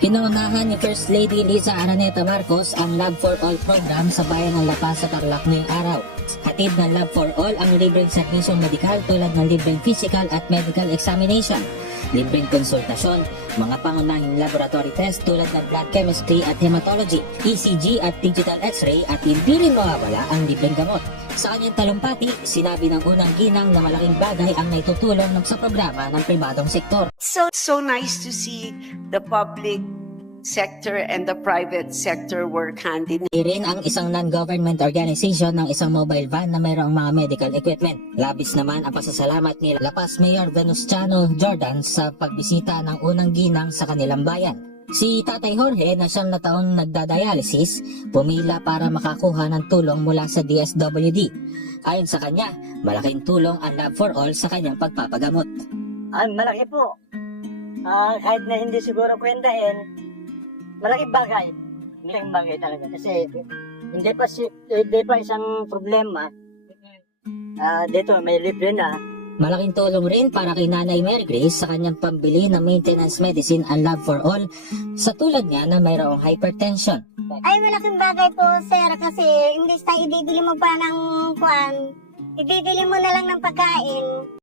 Pinaunahan ni First Lady Liza Araneta Marcos ang Love for All program sa bayan ng La Paz sa Tarlac ngayong araw. Hatid ng Love for All ang libreng serbisyong medikal tulad ng libreng physical at medical examination, libreng konsultasyon, mga pangunahing laboratory test tulad ng blood chemistry at hematology, ECG at digital x-ray at hindi rin mawawala ang libreng gamot. Sa kanyang talumpati, sinabi ng unang ginang na malaking bagay ang naitutulong ng sa programa ng pribadong sektor. So, so nice to see the public sector and the private sector work hand in rin ang isang non-government organization ng isang mobile van na mayroong mga medical equipment. Labis naman ang pasasalamat ni La Paz Mayor Venustiano Jordan sa pagbisita ng unang ginang sa kanilang bayan. Si Tatay Jorge na siyam na taong nagdadialysis, pumila para makakuha ng tulong mula sa DSWD. Ayon sa kanya, malaking tulong ang Love for All sa kanyang pagpapagamot. Ah, malaki po. Ah, kahit na hindi siguro kwentahin, malaking bagay. Malaking bagay talaga. Kasi hindi pa, si, hindi pa isang problema. Ah, dito may libre na. Malaking tulong rin para kay Nanay Mary Grace sa kanyang pambili ng maintenance medicine and love for all sa tulad niya na mayroong hypertension. Ay, malaking bagay po, sir, kasi imbis na ibibili mo pa ng kuan, ibibili mo na lang ng pagkain.